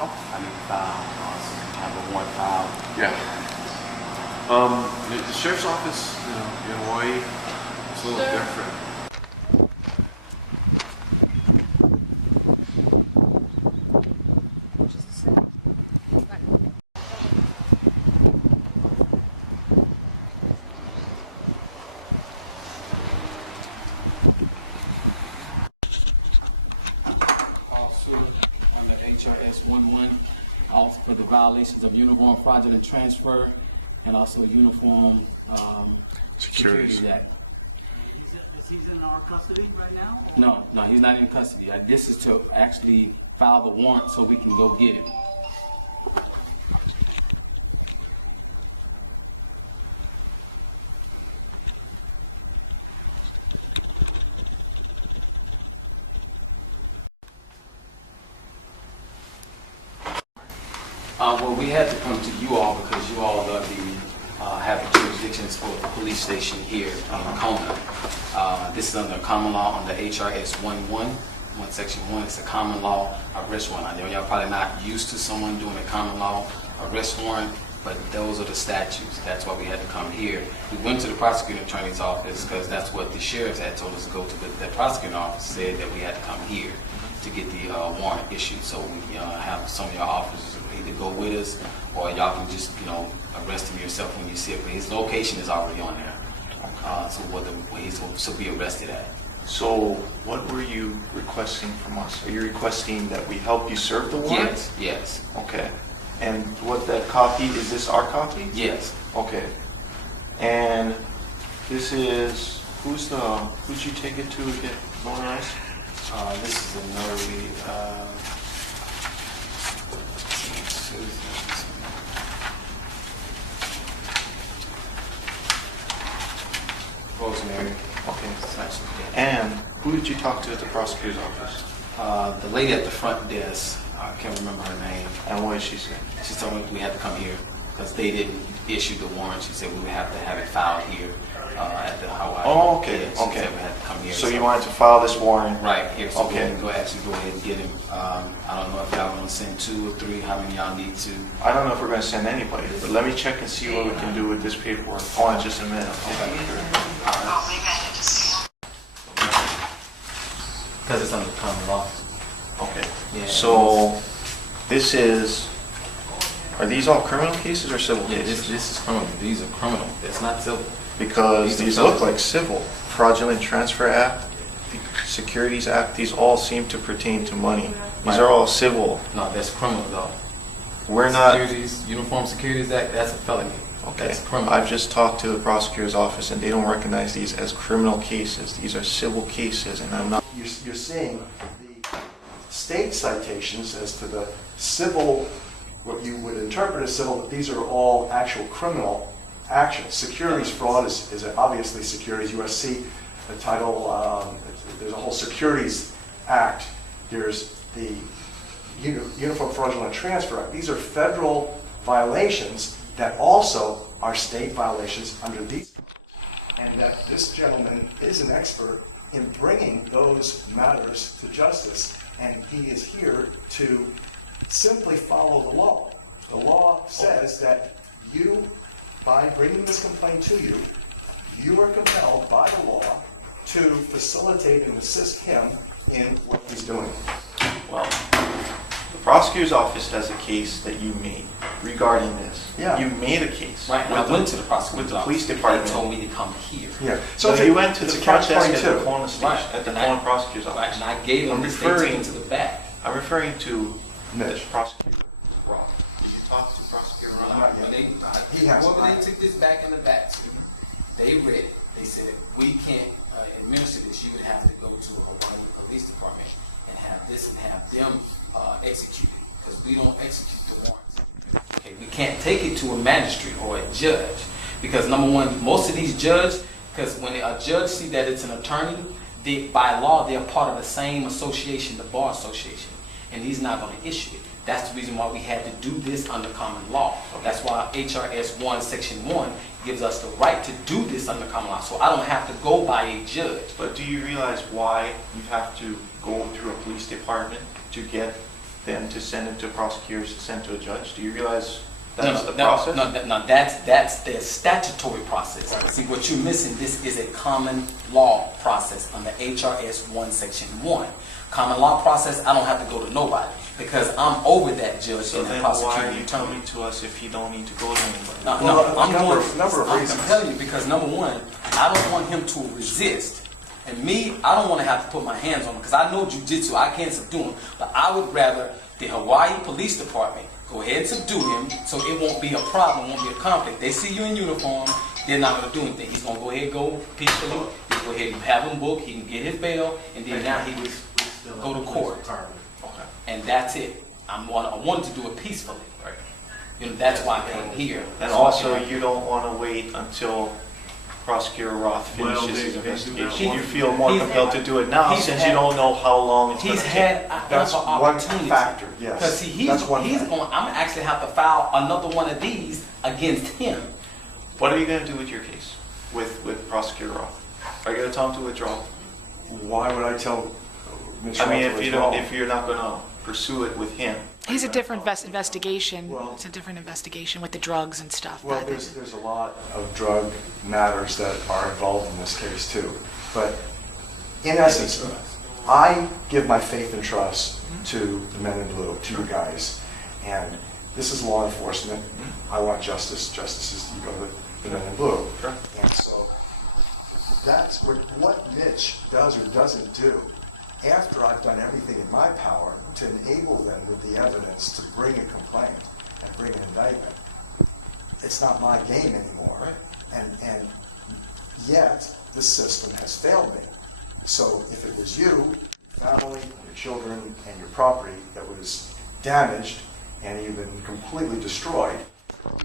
Oh. I need to file, have a warrant filed. Yeah. The sheriff's office, in Hawaii, it's a little different. Also, under HRS 11, also for the violations of uniform fraudulent transfer and also uniform Securities. Act. Is he in our custody right now? No, he's not in custody. This is to actually file the warrant so we can go get him. Well, we had to come to you all because you all are have the jurisdictions for the police station here in Kona. This is under common law under HRS 11, section 1. It's a common law arrest warrant. I know y'all probably not used to someone doing a common law arrest warrant, but those are the statutes. That's why we had to come here. We went to the prosecuting attorney's office because that's what the sheriff had told us to go to, but the prosecuting office said that we had to come here to get the warrant issued. So we have some of your officers either go with us or y'all can just, arrest him yourself when you see it. But his location is already on there. So where he's supposed to be arrested at. So what were you requesting from us? Are you requesting that we help you serve the warrant? Yes. Okay. And what that copy, is this our copy? Yes. Okay. And this is, who'd you take it to get notarized? This is a notary. Rosemary. Okay. And who did you talk to at the prosecutor's office? The lady at the front desk, I can't remember her name. And what did she say? She told me we had to come here because they didn't issue the warrant. She said we would have to have it filed here at the Hawaii. Oh, okay. Yeah, she said we had to come here. So you wanted to file this warrant? Right here. So okay. we can actually go ahead and get him. I don't know if y'all want to send 2 or 3. How many y'all need to? I don't know if we're going to send anybody, but let me check and see what we can do with this paperwork. Hold on just a minute. Because it's under common law. Okay. Yeah. So this is, are these all criminal cases or civil Yeah, cases? this is criminal. These are criminal. It's not civil. Because these look like civil. Fraudulent Transfer Act, Securities Act, these all seem to pertain to money. These are all civil. No, that's criminal though. We're not. Uniform Securities Act, that's a felony. Okay. That's criminal. I've just talked to the prosecutor's office and they don't recognize these as criminal cases. These are civil cases and I'm not. You're seeing the state citations as to the civil, what you would interpret as civil, but these are all actual criminal actions. Securities fraud is obviously securities. USC, the title, there's a whole Securities Act. There's the Uniform Fraudulent Transfer Act. These are federal violations that also are state violations under these. And that this gentleman is an expert in bringing those matters to justice, and he is here to simply follow the law. The law says that you, by bringing this complaint to you, you are compelled by the law to facilitate and assist him in what he's doing. Well, the prosecutor's office has a case that you made regarding this. Yeah. You made a case. Right, and I went to the prosecutor's with the police department. They told me to come here. Yeah. So you went to the front desk at the catch-22. Kona station, Right. at the And I- Kona prosecutor's office. Right, and I gave them this. They took it to the back. I'm referring to Mitch. prosecutor Rock. Did you talk to prosecutor Rock? When He has- whoever they took this back in the back to, they read it. They said, we can't administer this. You would have to go to a Hawaii Police Department and have this and have them execute it. Because we don't execute the warrants. Okay, we can't take it to a magistrate or a judge. Because number one, most of these judges, because when a judge see that it's an attorney, by law, they're part of the same association, the Bar Association. And he's not going to issue it. That's the reason why we had to do this under common law. That's why HRS 1, Section 1 gives us the right to do this under common law. So I don't have to go by a judge. But do you realize why you have to go through a police department to get then to send it to prosecutors, to send to a judge? Do you realize that's the process? No, that's the statutory process. See, what you're missing, this is a common law process under HRS 1 Section 1. Common law process, I don't have to go to nobody because I'm over that judge So and the then why are prosecuting you attorney. coming to us if you don't need to go to anybody? No, Well, I'm a number going. of I'm reasons. telling you because number one, I don't want him to resist, and me, I don't want to have to put my hands on him because I know jujitsu. I can't subdue him, but I would rather the Hawaii Police Department go ahead and subdue him, so it won't be a problem, won't be a conflict. They see you in uniform, they're not going to do anything. He's going to go ahead and go peacefully. He'll go ahead and have him booked. He can get his bail, and then now he would go to court. Okay. And that's it. I wanted to do it peacefully. Right. You know, that's why I came here. And So also, I can- you don't want to wait until Prosecutor Roth Well, finishes his they do investigation. that. You feel more He's- compelled to do it now he's since had- you don't know how long it's going He's to take. had That's ample one opportunity. factor, yes. Because see, That's one he's factor. going. I'm actually have to file another one of these against him. What are you going to do with your case with Prosecutor Roth? Are you going to tell him to withdraw? Why would I tell Mitch I mean, Roth to withdraw? if you're not going to pursue it with him. He's a different investigation. Well- It's a different investigation with the drugs and stuff. Well, but- there's a lot of drug matters that are involved in this case too. But in essence, I give my faith and trust to the men in blue, to you guys. And this is law enforcement. I want justice. Justice is, you go to the men in blue. Sure. And so that's what Mitch does or doesn't do after I've done everything in my power to enable them with the evidence to bring a complaint and bring an indictment. It's not my game anymore. And yet, this system has failed me. So if it was you, your family, your children, and your property that was damaged and even completely destroyed,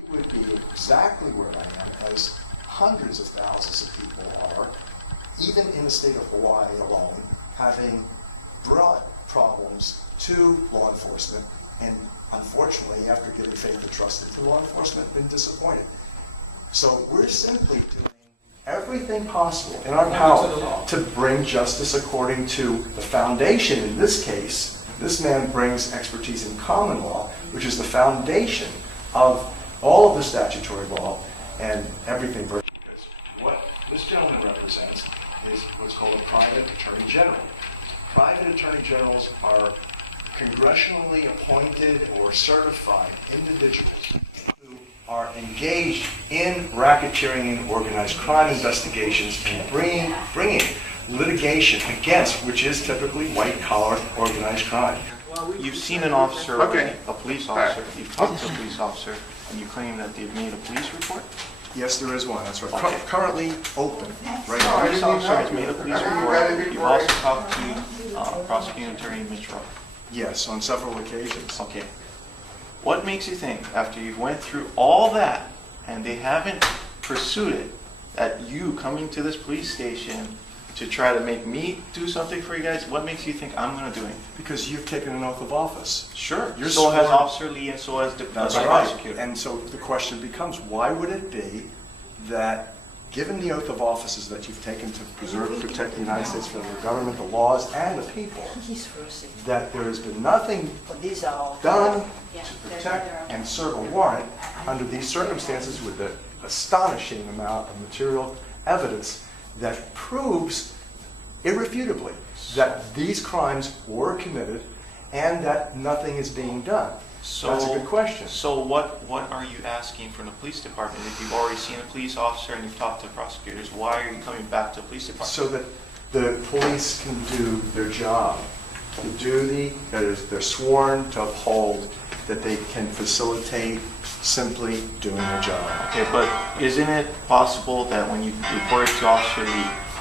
you would be exactly where I am, as hundreds of thousands of people are, even in the state of Hawaii alone, having brought problems to law enforcement, and unfortunately, after giving faith and trust into law enforcement, been disappointed. So we're simply doing everything possible in our power to bring justice according to the foundation. In this case, this man brings expertise in common law, which is the foundation of all of the statutory law and everything. Because what this gentleman represents is what's called a private attorney general. Private attorney generals are congressionally appointed or certified individuals who are engaged in racketeering and organized crime investigations and bringing litigation against, which is typically white-collar organized crime. You've seen an officer, Okay. a police officer, you've talked to a police officer, and you claim that they've made a police report? Yes, there is one, that's right. Okay. Currently open, right A now. police officer has made a police report. You've also talked to prosecuting attorney Mitch Roth. Yes, on several occasions. Okay. What makes you think, after you've went through all that, and they haven't pursued it, that you coming to this police station to try to make me do something for you guys, what makes you think I'm going to do it? Because you've taken an oath of office. Sure. You're So has sworn- Officer Lee and so has the That's right. prosecutor. And so the question becomes, why would it be that, given the oath of offices that you've taken to preserve and protect the United States federal government, the laws, and the people, that there has been nothing done to protect and serve a warrant under these circumstances with the astonishing amount of material evidence that proves irrefutably that these crimes were committed and that nothing is being done? That's a good question. So what are you asking from the police department? If you've already seen a police officer and you've talked to prosecutors, why are you coming back to the police department? So that the police can do their job, the duty that is they're sworn to uphold, that they can facilitate simply doing their job. Okay, but isn't it possible that when you reported to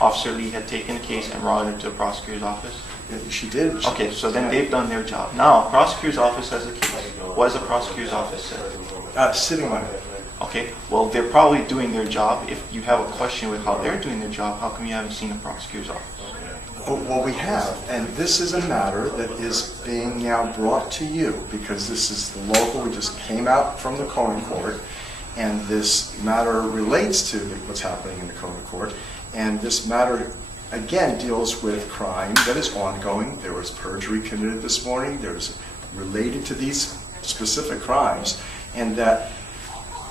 Officer Lee had taken the case and brought it to the prosecutor's office? She did. Okay, so then they've done their job. Now, prosecutor's office has a case. What does the prosecutor's office say? Sitting on it. Okay, well, they're probably doing their job. If you have a question with how they're doing their job, how come you haven't seen the prosecutor's office? Well, we have, and this is a matter that is being now brought to you because this is the local. We just came out from the Cohen Court, and this matter relates to what's happening in the Cohen Court. And this matter, again, deals with crime that is ongoing. There was perjury committed this morning. There was related to these specific crimes, and that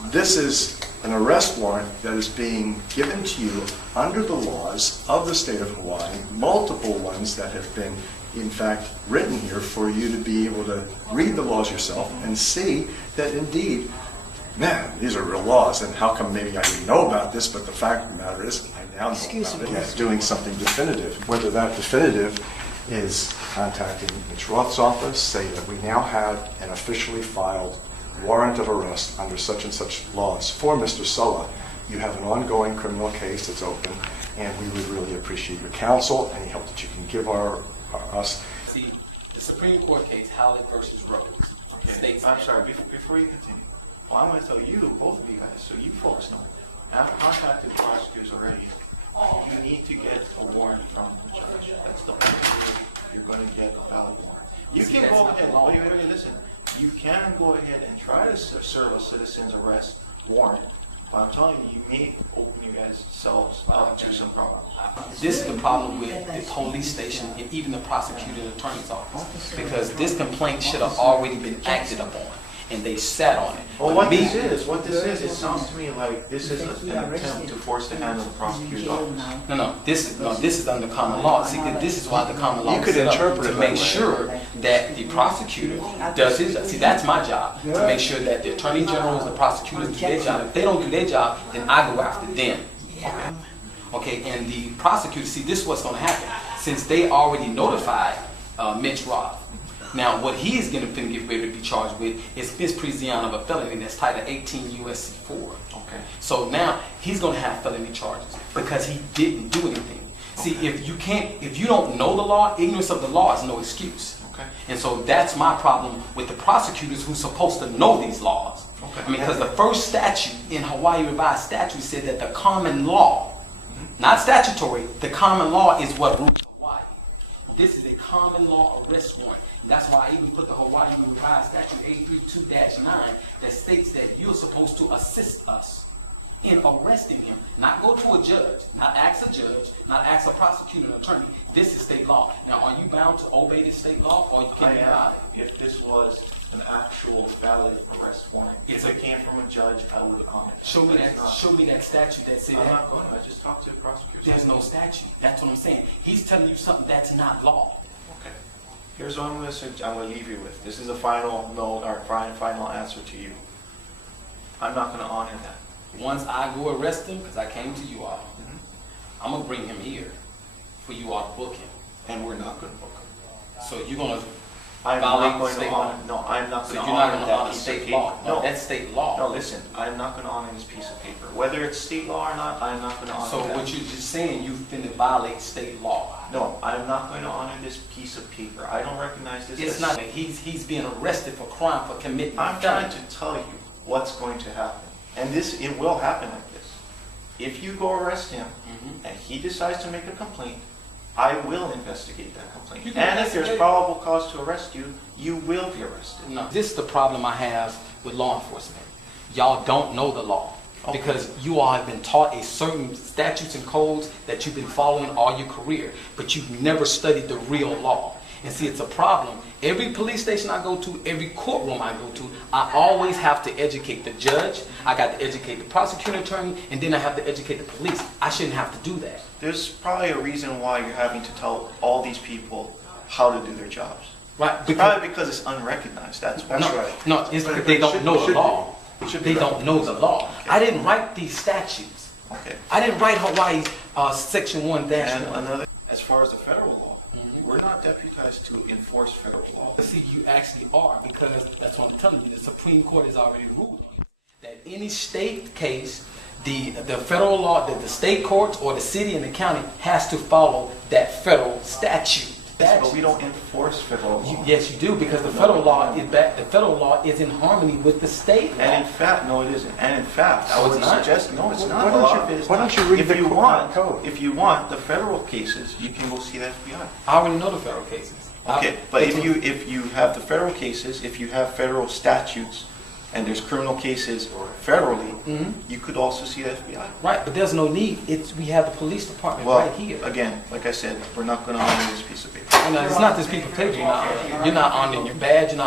this is an arrest warrant that is being given to you under the laws of the state of Hawaii, multiple ones that have been, in fact, written here for you to be able to read the laws yourself and see that indeed, man, these are real laws, and how come maybe I didn't know about this, but the fact of the matter is, I now know about it, and it's doing something definitive. Whether that definitive is contacting Mitch Roth's office, say that we now have an officially filed warrant of arrest under such and such laws for Mr. Sulla. You have an ongoing criminal case that's open, and we would really appreciate your counsel, any help that you can give us. See, the Supreme Court case, Howlett versus Rhodes, states. I'm sorry, before you continue, well, I'm going to tell you, both of you guys, so you folks know. I've contacted the prosecutors already. You need to get a warrant from the judge. That's the only way you're going to get a valid warrant. You can go ahead, wait, listen. You can go ahead and try to serve a citizen's arrest warrant, but I'm telling you, you may open you guys selves up to some problems. This is the problem with the police station and even the prosecutor and attorney's office, because this complaint should have already been acted upon, and they sat on it. Well, what this is, it sounds to me like this is an attempt to force the hand of the prosecutor's office. No, this is under common law. See, this is why the common law You is could set up, interpret it to that make way. sure that the prosecutor does his job. See, that's my job, to make sure that the attorney generals, the prosecutors do their job. If they don't do their job, then I go after them. Okay, and the prosecutor, see, this is what's going to happen. Since they already notified Mitch Roth, now what he is going to get ready to be charged with is misprision of a felony that's titled 18 U.S.C. 4. Okay. So now he's going to have felony charges because he didn't do anything. See, if you don't know the law, ignorance of the law is no excuse. Okay. And so that's my problem with the prosecutors who's supposed to know these laws. Okay. I mean, because the first statute in Hawaii revised statute said that the common law, not statutory, the common law is what rules Hawaii. This is a common law arrest warrant. That's why I even put the Hawaii revised statute 832-9 that states that you're supposed to assist us in arresting him, not go to a judge, not ask a judge, not ask a prosecutor or attorney. This is state law. Now, are you bound to obey this state law, or you can't be bound? If this was an actual valid arrest warrant, if it came from a judge, I would honor it. Show me that statute that says I'm that. not going to. I just talked to the prosecutor. There's no statute. That's what I'm saying. He's telling you something that's not law. Okay. Here's what I'm going to leave you with. This is a final note, or final answer to you. I'm not going to honor that. Once I go arrest him, because I came to you all, I'm going to bring him here for you all to book him. And we're not going to book him. So you're going to I'm violate not going state to law. honor. No, I'm not So going you're to not honor going to that honor piece of state paper. law. No, that's state law. No, listen. I'm not going to honor this piece of paper. Whether it's state law or not, I'm not going to honor So that. what you're just saying, you've been to violate state law. No, I'm not going to honor this piece of paper. I don't recognize this. It's as- not that he's being arrested for crime for committing I'm felony. trying to tell you what's going to happen. And it will happen like this. If you go arrest him and he decides to make a complaint, I will investigate that complaint. You And can if there's investigate. probable cause to arrest you, you will be arrested. No, this is the problem I have with law enforcement. Y'all don't know the law because you all have been taught a certain statutes and codes that you've been following all your career, but you've never studied the real law. And see, it's a problem. Every police station I go to, every courtroom I go to, I always have to educate the judge, I got to educate the prosecuting attorney, and then I have to educate the police. I shouldn't have to do that. There's probably a reason why you're having to tell all these people how to do their jobs. Right? It's probably because it's unrecognized. That's why. That's right. No, it's But because it they don't should- know it the should be. law. It should be They don't know the law. I didn't write these statutes. Okay. I didn't write Hawaii's Section 1-1. And another, as far as the federal law, we're not deputized to enforce federal law. See, you actually are, because that's what I'm telling you. The Supreme Court has already ruled that any state case, the federal law, that the state courts or the city and the county has to follow that federal statute. But we don't enforce federal law. Yes, you do, because the federal law is in harmony with the state law. And in fact, no, it isn't. And in fact, I So would it's not? suggest, no, it's not. Why A don't lot you- of it is why not. don't you read If the you code? want, if you want the federal cases, you can go see the FBI. I already know the federal cases. Okay, but if you have the federal cases, if you have federal statutes, and there's criminal cases federally, you could also see the FBI. Right, but there's no need. We have the police department Well, right here. again, like I said, we're not going to honor this piece of paper. No, it's not this piece of paper you're not honoring. You're not honoring your badge. You're not